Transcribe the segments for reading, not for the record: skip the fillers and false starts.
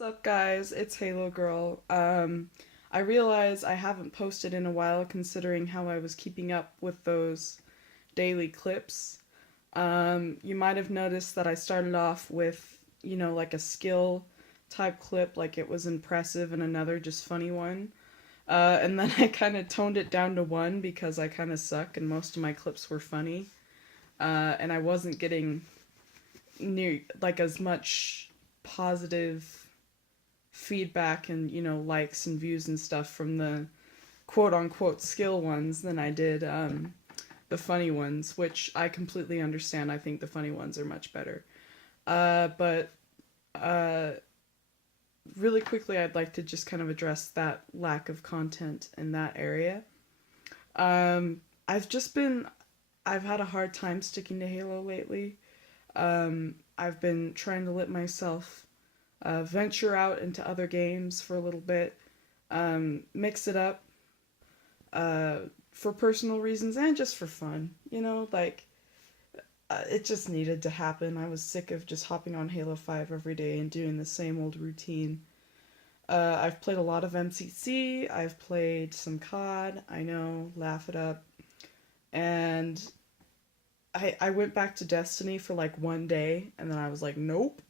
What's up, guys? It's Halo Girl. I realize I haven't posted in a while considering how I was keeping up with those daily clips. You might have noticed that I started off with, like a skill type clip, like it was impressive, and another just funny one. And then I kind of toned it down to one because I kind of suck and most of my clips were funny. And I wasn't getting near, like, as much positive feedback and likes and views and stuff from the quote unquote skill ones than I did the funny ones, which I completely understand. I think the funny ones are much better. But uh, really quickly, I'd like to just kind of address that lack of content in that area. Um, I've just been I've had a hard time sticking to Halo lately. I've been trying to let myself venture out into other games for a little bit, mix it up uh, for personal reasons and just for fun. It just needed to happen. I was sick of just hopping on Halo 5 every day and doing the same old routine. I've played a lot of MCC, I've played some COD, I know, laugh it up, and I went back to Destiny for like one day, and then I was like, nope,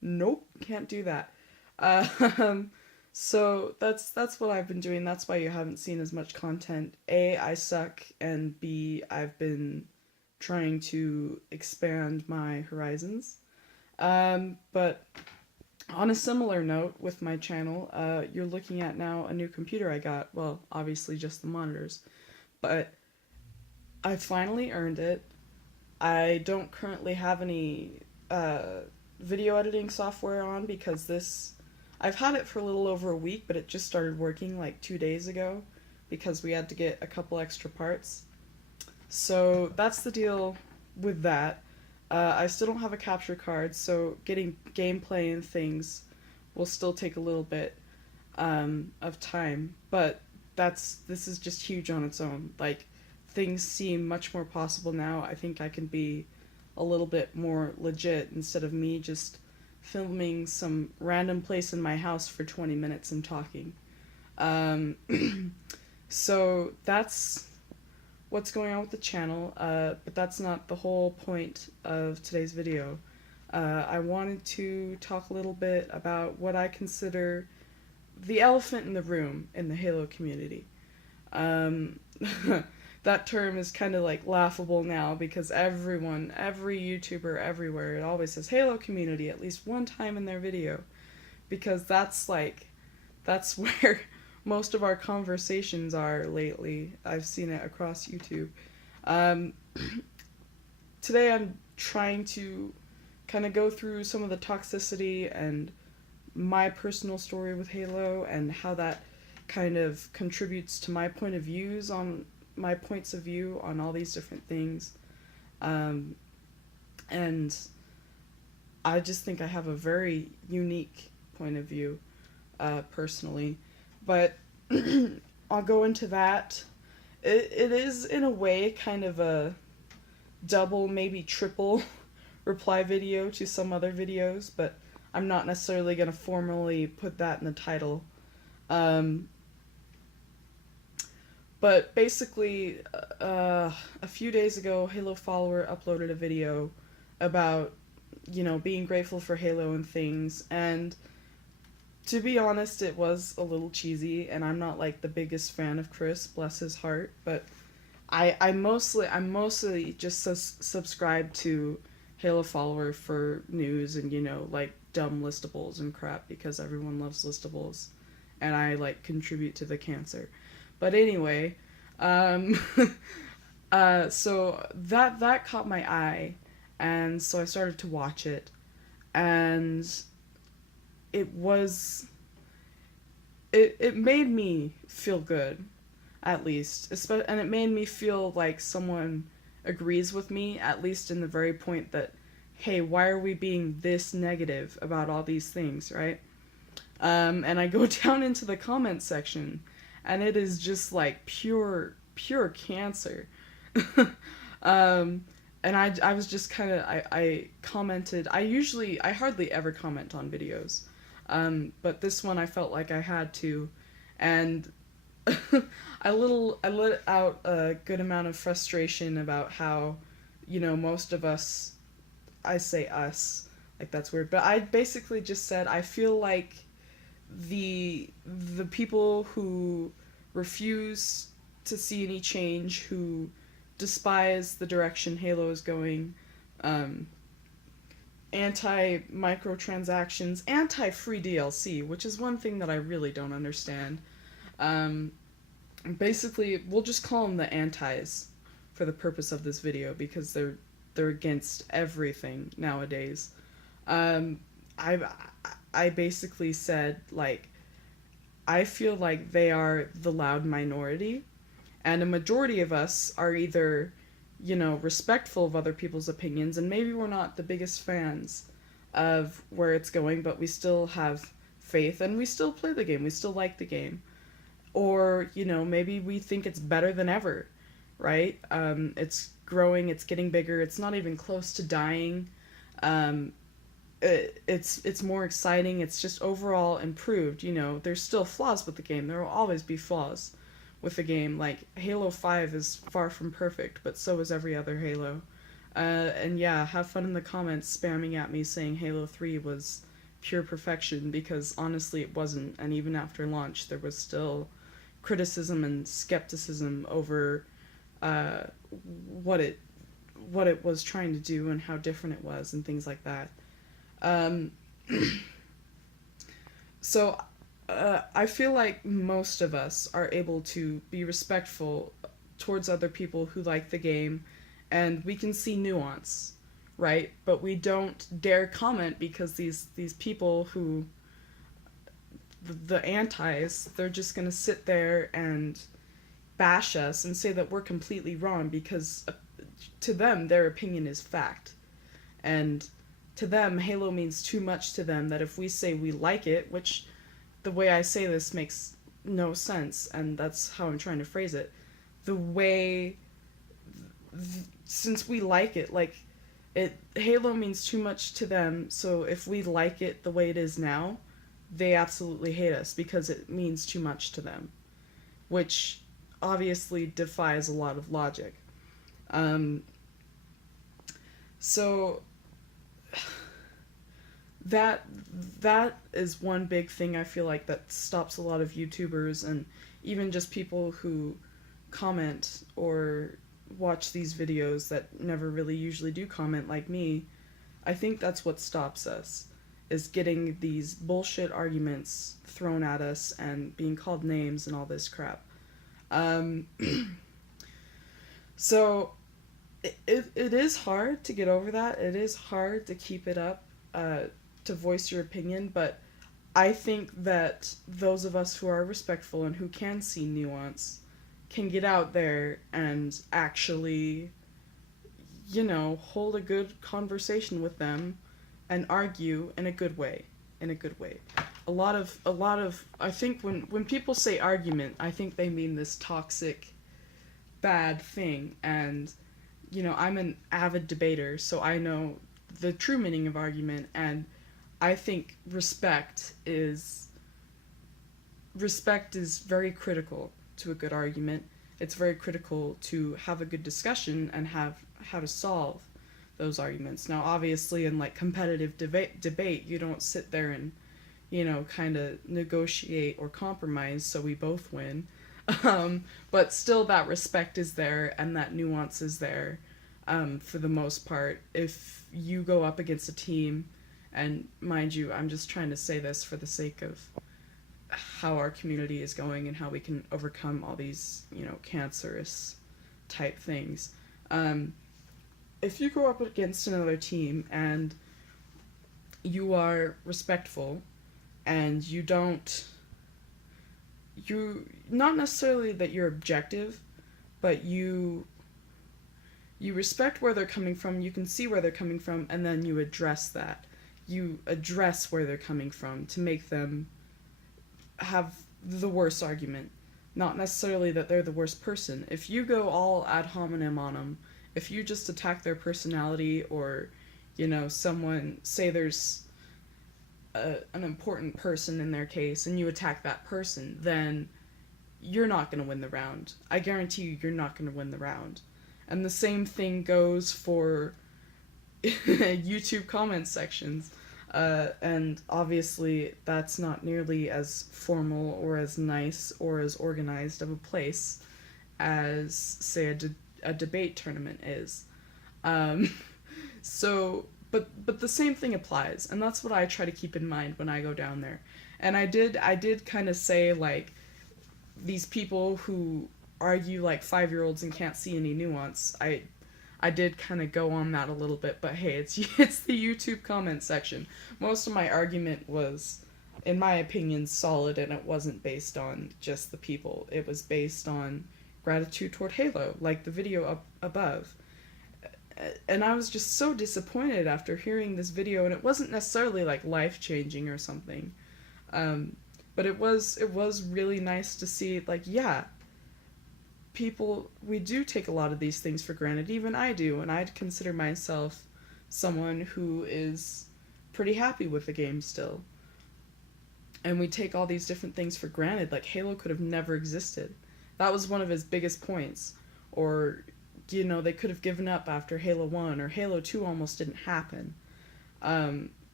nope, can't do that. Um, so that's what I've been doing. That's why you haven't seen as much content. A, I suck, and B, I've been trying to expand my horizons. But on a similar note with my channel, you're looking at now a new computer I got. Well, obviously just the monitors, but I finally earned it. I don't currently have any video editing software on because this. I've had it for a little over a week, but it just started working like 2 days ago because we had to get a couple extra parts. So that's the deal with that. I still don't have a capture card, so getting gameplay and things will still take a little bit of time. But this is just huge on its own. Like, things seem much more possible now. I think I can be a little bit more legit instead of me just filming some random place in my house for 20 minutes and talking. Um, so that's what's going on with the channel, but that's not the whole point of today's video. I wanted to talk a little bit about what I consider the elephant in the room in the Halo community. Um, that term is kind of like laughable now because everyone, every YouTuber everywhere, it always says Halo community at least one time in their video because that's where most of our conversations are lately. I've seen it across YouTube. Um, Today I'm trying to kind of go through some of the toxicity and my personal story with Halo and how that kind of contributes to my points of view on all these different things. Um, and I just think I have a very unique point of view, personally. But I'll go into that. It is, in a way, kind of a double, maybe triple reply video to some other videos, but I'm not necessarily going to formally put that in the title. Um, but basically, a few days ago, Halo Follower uploaded a video about, being grateful for Halo and things, and to be honest, it was a little cheesy, and I'm not like the biggest fan of Chris, bless his heart, but I'm mostly just subscribed to Halo Follower for news and like dumb listables and crap because everyone loves listables, and I like contribute to the cancer. But anyway, um, so that caught my eye, and so I started to watch it, and it was it made me feel good, at least, and it made me feel like someone agrees with me, at least in the very point that, hey, why are we being this negative about all these things, right? And I go down into the comment section, and it is just like pure cancer. um, and I was just kind of I commented. I hardly ever comment on videos. But this one I felt like I had to, and I let out a good amount of frustration about how, most of us, I say us, like that's weird, but I basically just said I feel like the people who refuse to see any change, who despise the direction Halo is going, um, anti microtransactions, anti free DLC, which is one thing that I really don't understand. Um, Basically, we'll just call them the antis for the purpose of this video because they're against everything nowadays. Um, I I basically said like I feel like they are the loud minority, and a majority of us are either, respectful of other people's opinions, and maybe we're not the biggest fans of where it's going, but we still have faith and we still play the game. We still like the game. Or, maybe we think it's better than ever, right? It's growing, it's getting bigger, it's not even close to dying. Um, it's more exciting. It's just overall improved. There's still flaws with the game. There will always be flaws with the game. Like Halo 5 is far from perfect, but so is every other Halo. And yeah, have fun in the comments spamming at me saying Halo 3 was pure perfection, because honestly it wasn't. And even after launch, there was still criticism and skepticism over uh, what it what it was trying to do and how different it was and things like that. Um, so I feel like most of us are able to be respectful towards other people who like the game, and we can see nuance, right? But we don't dare comment because these people who the antis, they're just gonna sit there and bash us and say that we're completely wrong because to them their opinion is fact, and to them Halo means too much to them that if we say we like it, which the way I say this makes no sense, and that's how I'm trying to phrase it, the way since we like it, like Halo means too much to them, so if we like it the way it is now, they absolutely hate us because it means too much to them, which obviously defies a lot of logic. Um, so that that is one big thing I feel like that stops a lot of YouTubers and even just people who comment or watch these videos that never really usually do comment like me. I think that's what stops us, is getting these bullshit arguments thrown at us and being called names and all this crap. Um, so it is hard to get over that. It is hard to keep it up, to voice your opinion, but I think that those of us who are respectful and who can see nuance can get out there and actually, hold a good conversation with them and argue in a good way. In a good way. A lot of I think when people say argument, I think they mean this toxic bad thing, and I'm an avid debater, so I know the true meaning of argument, and I think respect is very critical to a good argument. It's very critical to have a good discussion and have how to solve those arguments. Now, obviously, in like competitive debate, you don't sit there and kind of negotiate or compromise so we both win. But still, that respect is there and that nuance is there, for the most part. If you go up against a team, and mind you, I'm just trying to say this for the sake of how our community is going and how we can overcome all these, cancerous type things. If you go up against another team and you are respectful and you not necessarily that you're objective, but you respect where they're coming from, you can see where they're coming from, and then you address that. You address where they're coming from to make them have the worst argument. Not necessarily that they're the worst person. If you go all ad hominem on them, if you just attack their personality, or, someone, say there's an important person in their case and you attack that person, then you're not going to win the round. I guarantee you, you're not going to win the round. And the same thing goes for YouTube comment sections. And obviously, that's not nearly as formal or as nice or as organized of a place as, say, a debate tournament is. Um, so, but the same thing applies, and that's what I try to keep in mind when I go down there. And I did kind of say, like, these people who argue like 5-year-olds and can't see any nuance. I did kind of go on that a little bit, but hey, it's the YouTube comment section. Most of my argument was, in my opinion, solid, and it wasn't based on just the people. It was based on gratitude toward Halo, like the video up above. And I was just so disappointed after hearing this video, and it wasn't necessarily like life-changing or something. Um, but it was really nice to see, like, yeah, people, we do take a lot of these things for granted. Even I do, and I'd consider myself someone who is pretty happy with the game still. And we take all these different things for granted, like Halo could have never existed. That was one of his biggest points. Or, they could have given up after Halo 1, or Halo 2 almost didn't happen.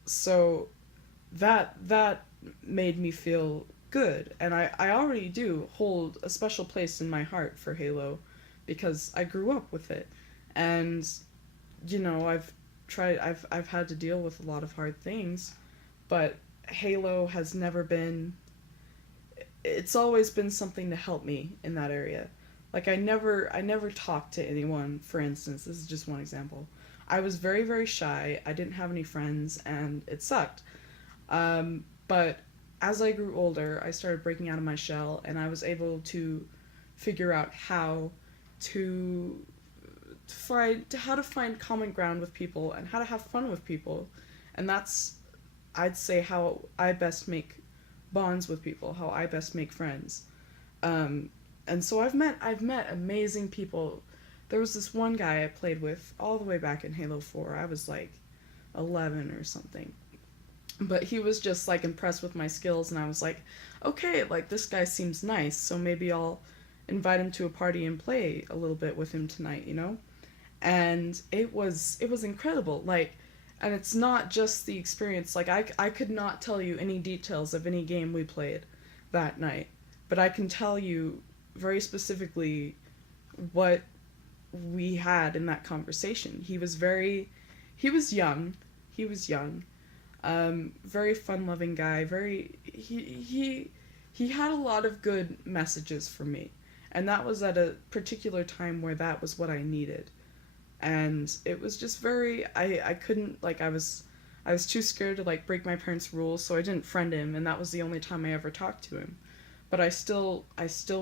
So that made me feel good, and I already do hold a special place in my heart for Halo because I grew up with it. And I've had to deal with a lot of hard things, but Halo has never been, it's always been something to help me in that area. Like, I never talked to anyone, for instance. This is just one example. I was very, very shy. I didn't have any friends, and it sucked. But as I grew older, I started breaking out of my shell, and I was able to figure out how to find common ground with people and how to have fun with people. And that's, I'd say, how I best make bonds with people, how I best make friends. And so I've met amazing people. There was this one guy I played with all the way back in Halo 4. I was like 11 or something. But he was just like impressed with my skills, and I was like, okay, like, this guy seems nice, so maybe I'll invite him to a party and play a little bit with him tonight. And it was incredible. Like, and it's not just the experience. Like, I could not tell you any details of any game we played that night, but I can tell you very specifically what we had in that conversation. He was young. He was young. Very fun-loving guy. He had a lot of good messages for me, and that was at a particular time where that was what I needed. And it was just I couldn't, like, I was too scared to, like, break my parents' rules, so I didn't friend him, and that was the only time I ever talked to him. But I still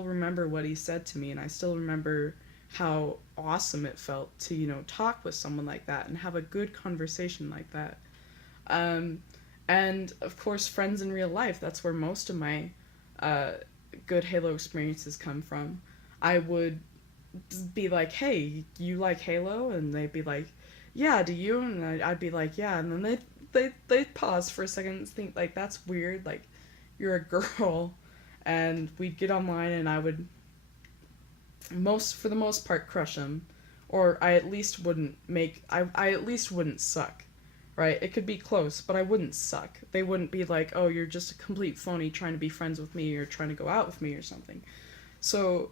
remember what he said to me, and I still remember how awesome it felt to, talk with someone like that and have a good conversation like that. And of course, friends in real life, that's where most of my good Halo experiences come from. I would be like, hey, you like Halo? And they'd be like, yeah, do you? And I'd be like, yeah. And then they'd pause for a second and think, like, that's weird, like, you're a girl. And we'd get online, and I would, for the most part, crush them. Or I at least wouldn't I at least wouldn't suck. Right? It could be close, but I wouldn't suck. They wouldn't be like, oh, you're just a complete phony trying to be friends with me or trying to go out with me or something. So,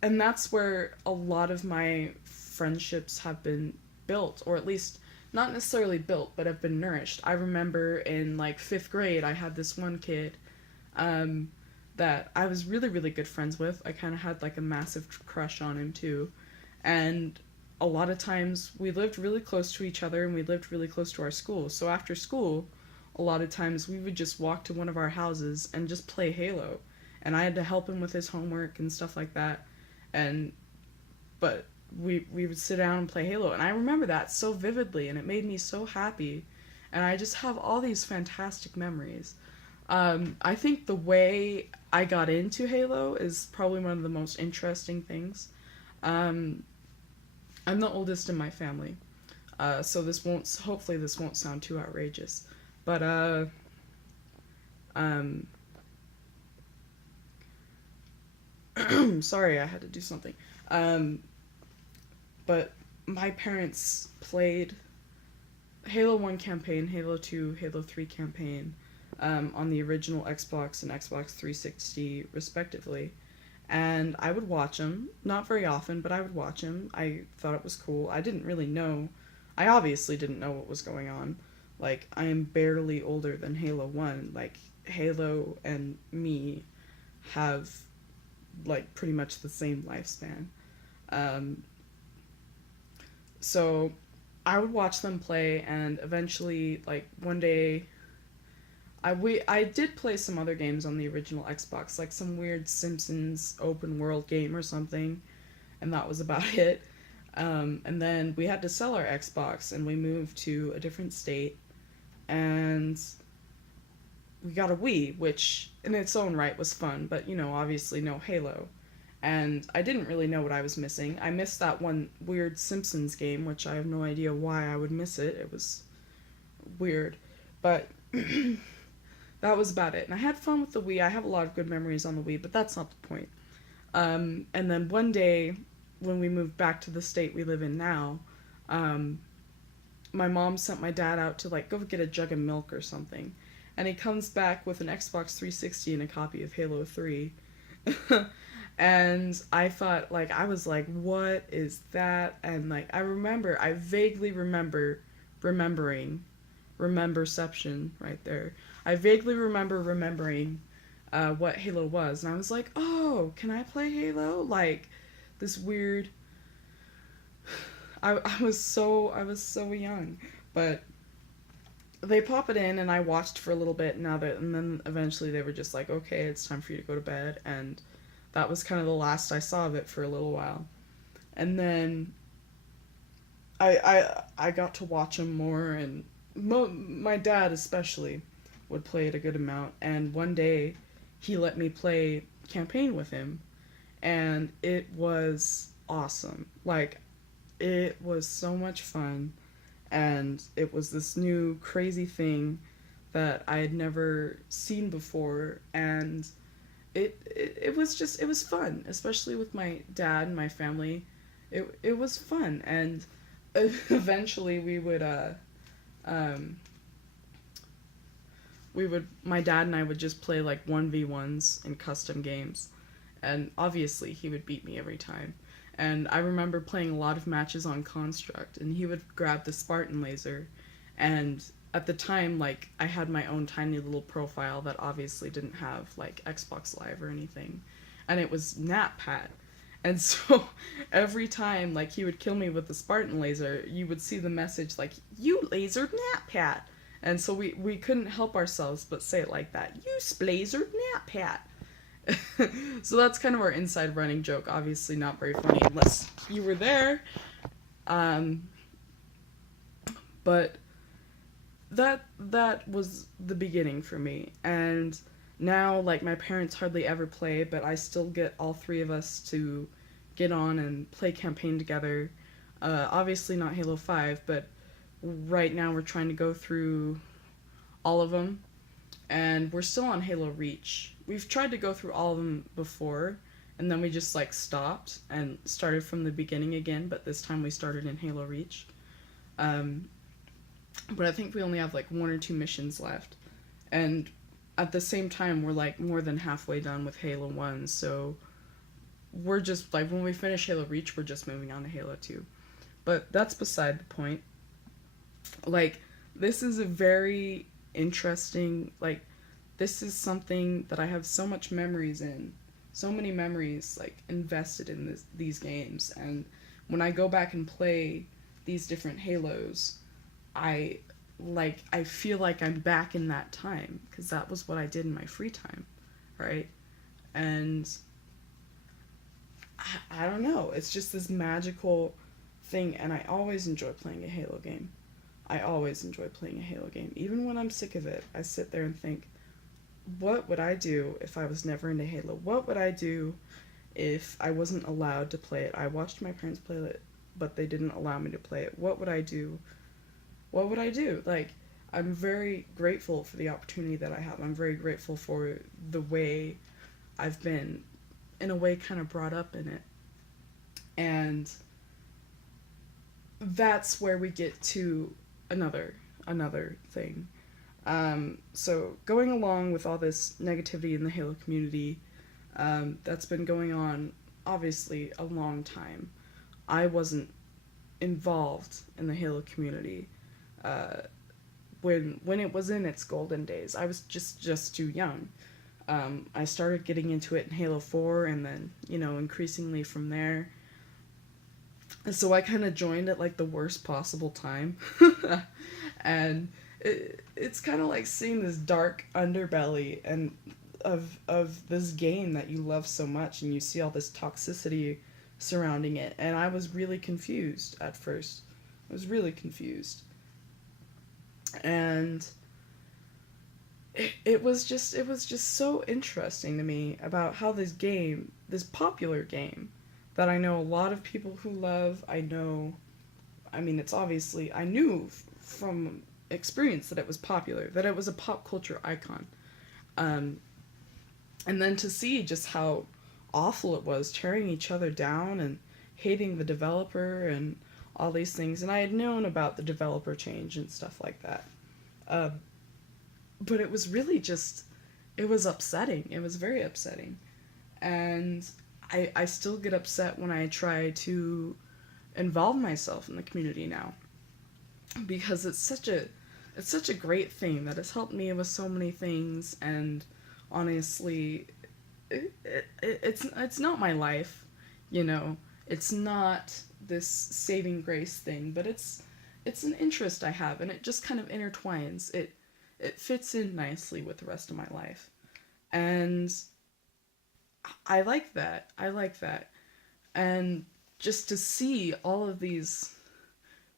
and that's where a lot of my friendships have been built, or at least not necessarily built, but have been nourished. I remember in, like, 5th grade, I had this one kid that I was really, really good friends with. I kind of had, like, a massive crush on him, too. And a lot of times we lived really close to each other, and we lived really close to our school. So after school, a lot of times we would just walk to one of our houses and just play Halo. And I had to help him with his homework and stuff like that. But we would sit down and play Halo. And I remember that so vividly, and it made me so happy. And I just have all these fantastic memories. I think the way I got into Halo is probably one of the most interesting things. I'm the oldest in my family, so hopefully this won't sound too outrageous. But um sorry, I had to do something. Um but my parents played Halo 1 campaign, Halo 2, Halo 3 campaign on the original Xbox and Xbox 360 respectively. And I would watch them, not very often, but I would watch them. I thought it was cool. I didn't really know. I obviously didn't know what was going on. Like, I am barely older than Halo 1. Like, Halo and me have, like, pretty much the same lifespan. Um, so I would watch them play, and eventually, like, one day I did play some other games on the original Xbox, like some weird Simpsons open world game or something, and that was about it. And then we had to sell our Xbox, and we moved to a different state, and we got a Wii, which in its own right was fun, but obviously no Halo. And I didn't really know what I was missing. I missed that one weird Simpsons game, which I have no idea why I would miss it. It was weird. But that was about it. And I had fun with the Wii. I have a lot of good memories on the Wii, but that's not the point. And then one day, when we moved back to the state we live in now, um, my mom sent my dad out to like go get a jug of milk or something. And he comes back with an Xbox 360 and a copy of Halo 3. And I thought, like, I was like, what is that? And like, I vaguely remembering, rememberception right there. I vaguely remembering what Halo was, and I was like, oh, can I play Halo? Like, this weird. I was so young, but they pop it in, and I watched for a little bit. And then eventually they were just like, okay, it's time for you to go to bed, and that was kind of the last I saw of it for a little while. And then I got to watch them more, and my dad especially would play it a good amount. And one day, he let me play campaign with him, and it was awesome. Like, it was so much fun, and it was this new crazy thing that I had never seen before, and it was fun, especially with my dad and my family. It was fun, and eventually um my dad and I would just play like 1v1s in custom games, and obviously he would beat me every time. And I remember playing a lot of matches on Construct, and he would grab the Spartan laser, and at the time, like, I had my own tiny little profile that obviously didn't have like Xbox Live or anything, and it was NatPat. And so every time like he would kill me with the Spartan laser, you would see the message like, you lasered NatPat. And so we couldn't help ourselves but say it like that. You splazered NatPat. So that's kind of our inside running joke. Obviously not very funny unless you were there. Um, but that was the beginning for me. And now, like, my parents hardly ever play, but I still get all three of us to get on and play campaign together. Obviously not Halo 5, but right now we're trying to go through all of them, and we're still on Halo Reach. We've tried to go through all of them before, and then we just like stopped and started from the beginning again, but this time we started in Halo Reach. Um, but I think we only have like one or two missions left, and at the same time we're like more than halfway done with Halo 1, so we're just like, when we finish Halo Reach, we're just moving on to Halo 2. But that's beside the point. Like, this is a very interesting, like, this is something that I have so much memories in, so many memories like invested in these games. And when I go back and play these different Halos, I feel like I'm back in that time, because that was what I did in my free time, right? And I don't know, it's just this magical thing, and I always enjoy playing a Halo game. I always enjoy playing a Halo game. Even when I'm sick of it, I sit there and think, what would I do if I was never into Halo? What would I do if I wasn't allowed to play it? I watched my parents play it, but they didn't allow me to play it. What would I do? What would I do? Like, I'm very grateful for the opportunity that I have. I'm very grateful for the way I've been, in a way, kind of brought up in it. And that's where we get to another thing. So going along with all this negativity in the Halo community, that's been going on obviously a long time. I wasn't involved in the Halo community uh, when it was in its golden days. I was just too young. I started getting into it in Halo 4, and then increasingly from there. And so I kind of joined at like the worst possible time, and it's kind of like seeing this dark underbelly and of this game that you love so much, and you see all this toxicity surrounding it. And I was really confused at first. I was really confused, and it was just so interesting to me about how this popular game that I know a lot of people who love. I mean, it's obviously, I knew from experience that it was popular, that it was a pop culture icon. Um, and then to see just how awful it was, tearing each other down and hating the developer and all these things. And I had known about the developer change and stuff like that. Um, but it was really just, it was upsetting. It was very upsetting. And I still get upset when I try to involve myself in the community now, because it's such a great thing that has helped me with so many things. And honestly, it's not my life, you know. It's not this saving grace thing, but it's an interest I have, and it just kind of intertwines. It fits in nicely with the rest of my life, and I like that. I like that. And just to see all of these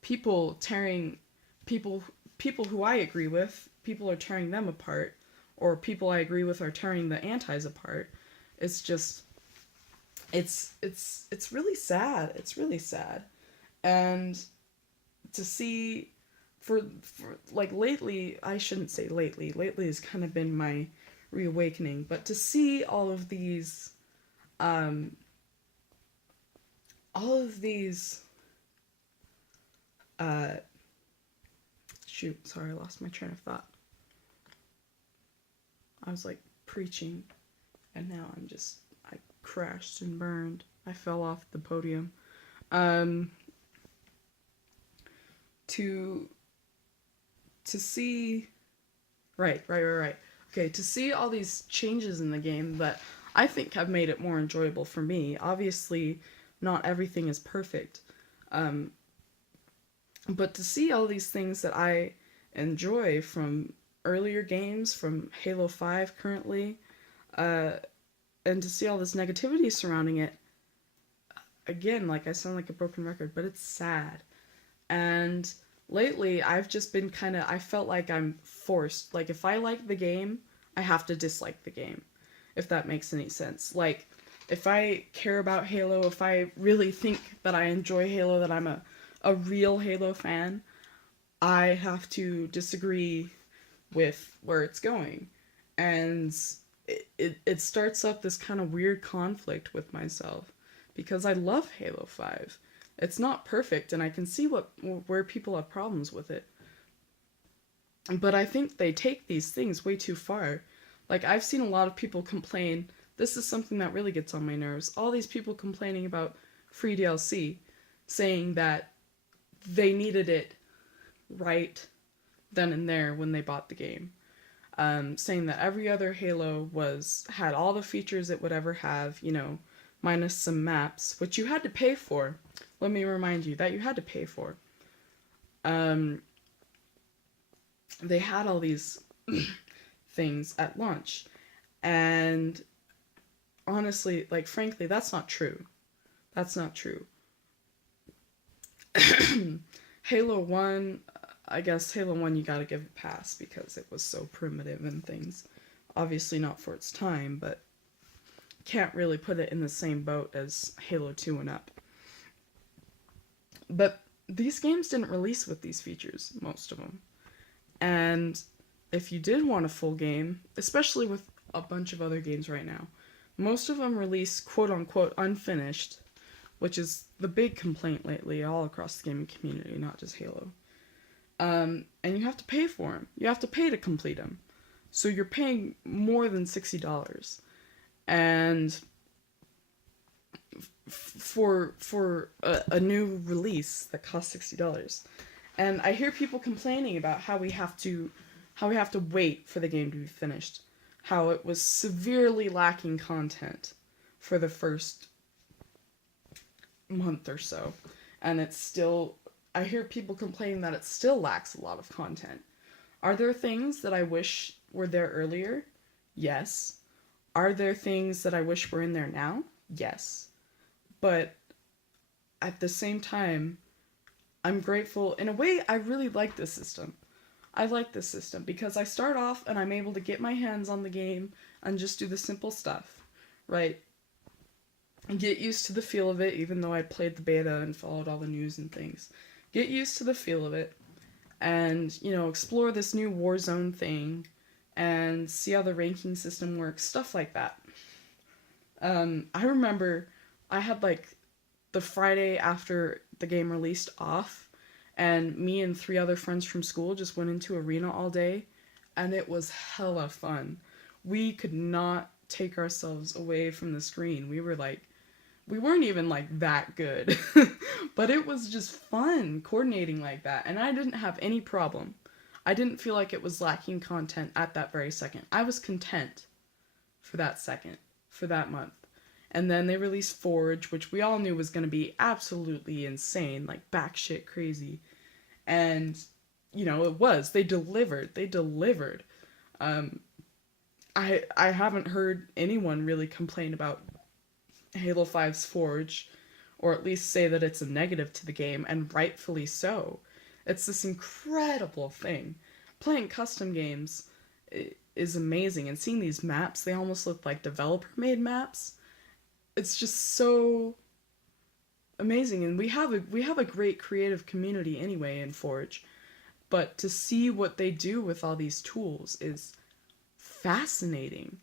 people tearing people people who I agree with, people are tearing them apart, or people I agree with are tearing the antis apart. It's just it's really sad. It's really sad. And to see for like lately, I shouldn't say lately. Lately has kind of been my reawakening, but to see um all of these uh shoot, sorry, I lost my train of thought. I was like preaching, and now I crashed and burned. I fell off the podium. Um to to see right. Okay, to see all these changes in the game that I think have made it more enjoyable for me. Obviously, not everything is perfect. Um but to see all these things that I enjoy from earlier games, from Halo 5 currently, uh, and to see all this negativity surrounding it, again, like I sound like a broken record, but it's sad. And lately, I've just been I felt like I'm forced. Like, if I like the game, I have to dislike the game, if that makes any sense. Like, if I care about Halo, if I really think that I enjoy Halo, that I'm a real Halo fan, I have to disagree with where it's going. And it starts up this kind of weird conflict with myself, because I love Halo 5. It's not perfect, and I can see where people have problems with it. But I think they take these things way too far. Like, I've seen a lot of people complain. This is something that really gets on my nerves. All these people complaining about free DLC, saying that they needed it right then and there when they bought the game. Saying that every other Halo had all the features it would ever have, minus some maps, which you had to pay for. Let me remind you that you had to pay for. They had all these things at launch, and honestly, like, frankly, that's not true. That's not true. Halo 1, I guess Halo 1 you gotta give a pass because it was so primitive and things. Obviously not for its time, but can't really put it in the same boat as Halo 2 and up. But these games didn't release with these features, most of them. And if you did want a full game, especially with a bunch of other games right now, most of them release quote unquote unfinished, which is the big complaint lately all across the gaming community, not just Halo. And you have to pay for them. You have to pay to complete them. So you're paying more than $60. And for a new release that costs $60. And I hear people complaining about how we have to wait for the game to be finished. How it was severely lacking content for the first month or so. And it's still, I hear people complaining that it still lacks a lot of content. Are there things that I wish were there earlier? Yes. Are there things that I wish were in there now? Yes. But at the same time, I'm grateful. In a way, I really like this system. I like this system because I start off and I'm able to get my hands on the game and just do the simple stuff, right? And get used to the feel of it, even though I played the beta and followed all the news and things. Get used to the feel of it and, explore this new Warzone thing and see how the ranking system works, stuff like that. I remember I had like the Friday after the game released off, and me and 3 other friends from school just went into Arena all day, and it was hella fun. We could not take ourselves away from the screen. We weren't even like that good, but it was just fun coordinating like that, and I didn't have any problem. I didn't feel like it was lacking content at that very second. I was content for that second, for that month. And then they released Forge, which we all knew was going to be absolutely insane, like batshit crazy. And, it was. They delivered. They delivered. I haven't heard anyone really complain about Halo 5's Forge, or at least say that it's a negative to the game, and rightfully so. It's this incredible thing. Playing custom games is amazing, and seeing these maps, they almost look like developer-made maps. It's just so amazing, and we have a great creative community anyway in Forge, but to see what they do with all these tools is fascinating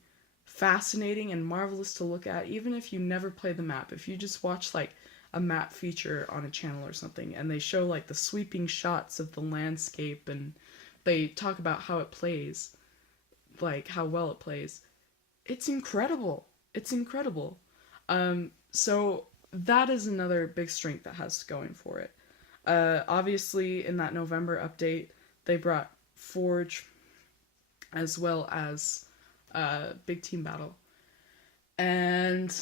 and marvelous to look at, even if you never play the map. If you just watch like a map feature on a channel or something and they show like the sweeping shots of the landscape and they talk about how it plays, like how well it plays, it's incredible. So that is another big strength that has going for it. Obviously, in that November update, they brought Forge as well as Big Team Battle. And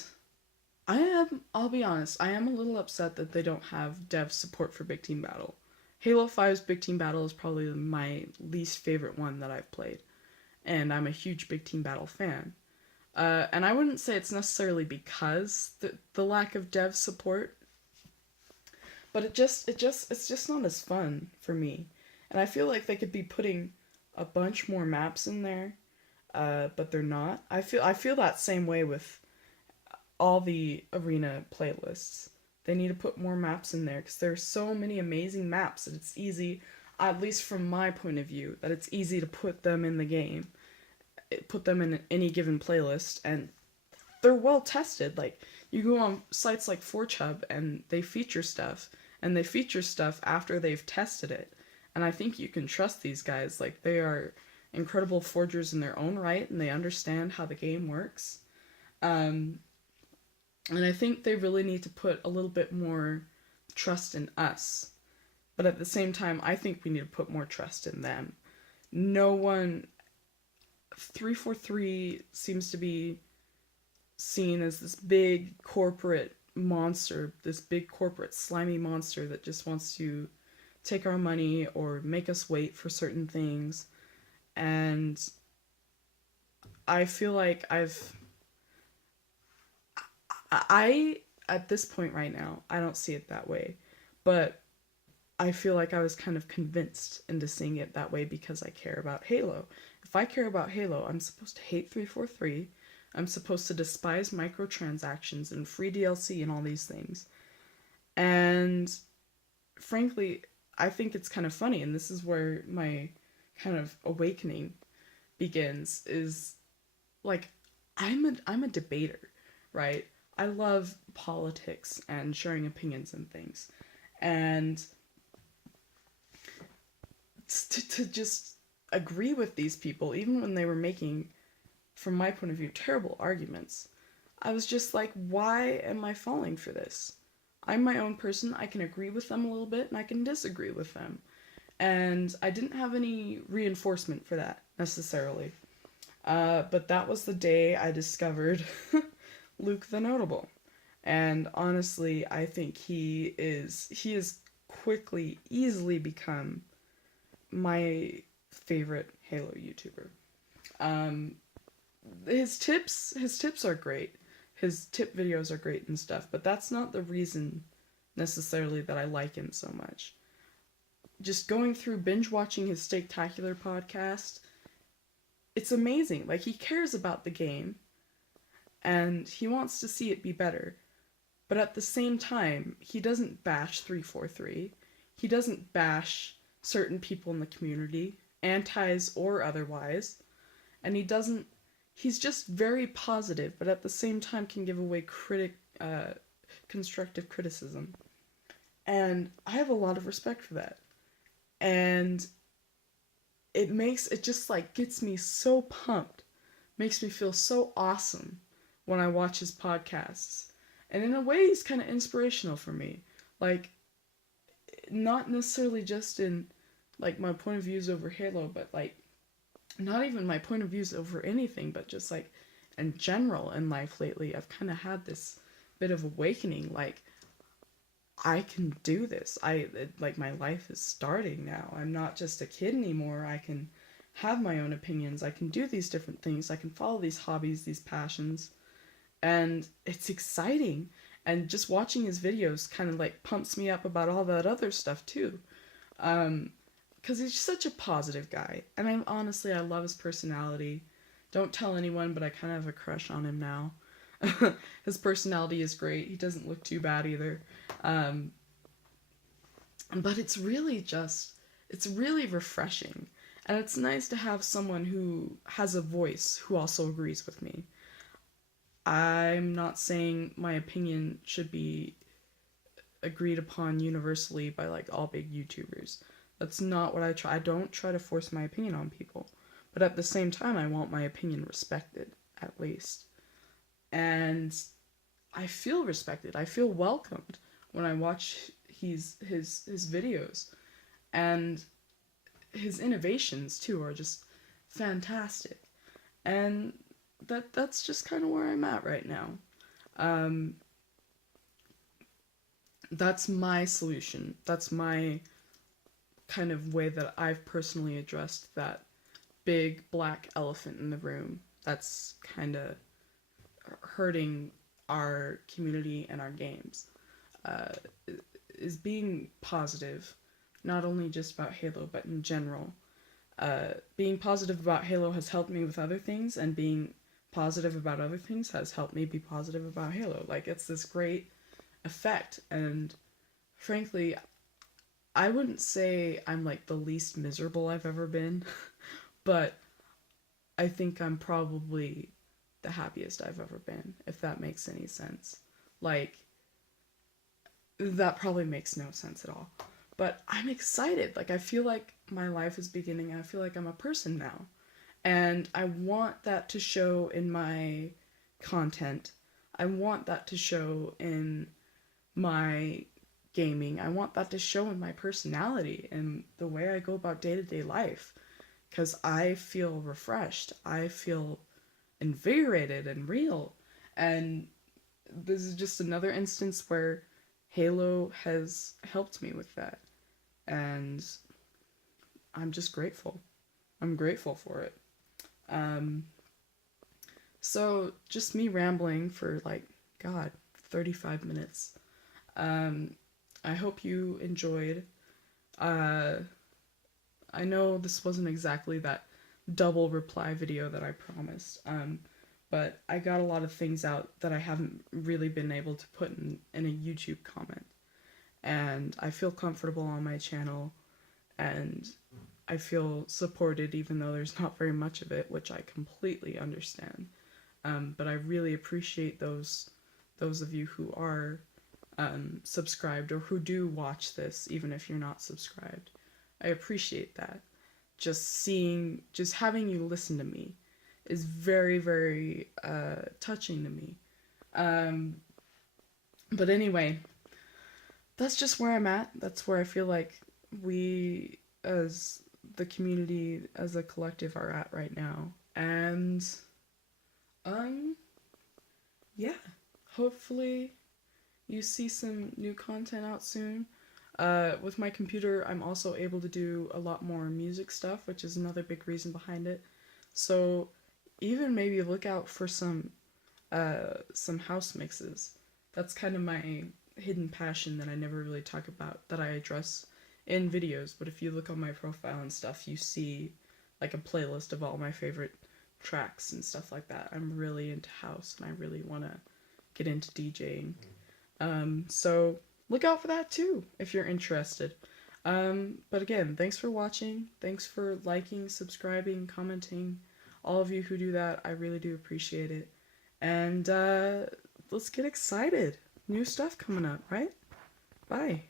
I'll be honest, I am a little upset that they don't have dev support for Big Team Battle. Halo 5's Big Team Battle is probably my least favorite one that I've played. And I'm a huge Big Team Battle fan. And I wouldn't say it's necessarily because the lack of dev support, but it's just not as fun for me. And I feel like they could be putting a bunch more maps in there, but they're not. I feel that same way with all the arena playlists. They need to put more maps in there because there's so many amazing maps that it's easy, at least from my point of view, that it's easy to put them in the game. Put them in any given playlist, and they're well tested. Like, you go on sites like 4Chub and they feature stuff after they've tested it, and I think you can trust these guys. Like, they are incredible forgers in their own right, and they understand how the game works. And I think they really need to put a little bit more trust in us, but at the same time I think we need to put more trust in them. No one 343 seems to be seen as this big corporate monster, this big corporate slimy monster that just wants to take our money or make us wait for certain things. And I feel like I at this point right now, I don't see it that way. But I feel like I was kind of convinced into seeing it that way because I care about Halo. If I care about Halo, I'm supposed to hate 343. I'm supposed to despise microtransactions and free DLC and all these things. And frankly, I think it's kind of funny, and this is where my kind of awakening begins is like I'm a debater, right? I love politics and sharing opinions and things. And to just agree with these people, even when they were making, from my point of view, terrible arguments, I was just like, why am I falling for this? I'm my own person. I can agree with them a little bit and I can disagree with them. And I didn't have any reinforcement for that necessarily. But that was the day I discovered Luke the Notable. And honestly, I think he has quickly, easily become my favorite Halo YouTuber. Um, his tips are great. His tip videos are great and stuff, but that's not the reason necessarily that I like him so much. Just going through binge watching his Steaktacular podcast, it's amazing. Like, he cares about the game and he wants to see it be better. But at the same time, he doesn't bash 343. He doesn't bash certain people in the community, antis or otherwise. And he's just very positive, but at the same time can give away constructive criticism. And I have a lot of respect for that. And it just like gets me so pumped, makes me feel so awesome when I watch his podcasts. And in a way, he's kind of inspirational for me. Like, not necessarily just in like my point of views over Halo, but like not even my point of views over anything, but just like in general in life lately, I've kind of had this bit of awakening. Like, I can do this. Like, my life is starting now. I'm not just a kid anymore. I can have my own opinions. I can do these different things. I can follow these hobbies, these passions. And it's exciting. And just watching his videos kind of like pumps me up about all that other stuff too. Because he's such a positive guy. And I love his personality. Don't tell anyone, but I kind of have a crush on him now. His personality is great. He doesn't look too bad either. Um, but it's really refreshing. And it's nice to have someone who has a voice who also agrees with me. I'm not saying my opinion should be agreed upon universally by like all big YouTubers. That's not what I try. I don't try to force my opinion on people. But at the same time, I want my opinion respected, at least. And I feel respected. I feel welcomed when I watch his videos. And his innovations too are just fantastic. And that's just kind of where I'm at right now. Um, that's my solution. That's my kind of way that I've personally addressed that big black elephant in the room that's kind of hurting our community and our games. Uh, is being positive, not only just about Halo, but in general. Being positive about Halo has helped me with other things, and being positive about other things has helped me be positive about Halo. Like, it's this great effect, and frankly, I wouldn't say I'm like the least miserable I've ever been, but I think I'm probably the happiest I've ever been, if that makes any sense. Like, that probably makes no sense at all. But I'm excited. Like, I feel like my life is beginning. I feel like I'm a person now. And I want that to show in my content. I want that to show in my gaming. I want that to show in my personality and the way I go about day-to-day life. Because I feel refreshed. I feel invigorated and real. And this is just another instance where Halo has helped me with that. And I'm just grateful. I'm grateful for it. Um, so just me rambling for like, God, 35 minutes. Um, I hope you enjoyed. Uh, I know this wasn't exactly that double reply video that I promised. But I got a lot of things out that I haven't really been able to put in a YouTube comment. And I feel comfortable on my channel, and I feel supported even though there's not very much of it, which I completely understand. But I really appreciate those of you who are subscribed or who do watch this, even if you're not subscribed. I appreciate that. Just having you listen to me is very, very touching to me. Um, but anyway, that's just where I'm at. That's where I feel like we, as the community, as a collective, are at right now. And, um, yeah, hopefully you see some new content out soon. With my computer, I'm also able to do a lot more music stuff, which is another big reason behind it. So even maybe look out for some house mixes. That's kind of my hidden passion that I never really talk about, that I address in videos. But if you look on my profile and stuff, you see like a playlist of all my favorite tracks and stuff like that. I'm really into house and I really want to get into DJing. So look out for that too if you're interested. But again, thanks for watching. Thanks for liking, subscribing, commenting. All of you who do that, I really do appreciate it. And let's get excited. New stuff coming up, right? Bye.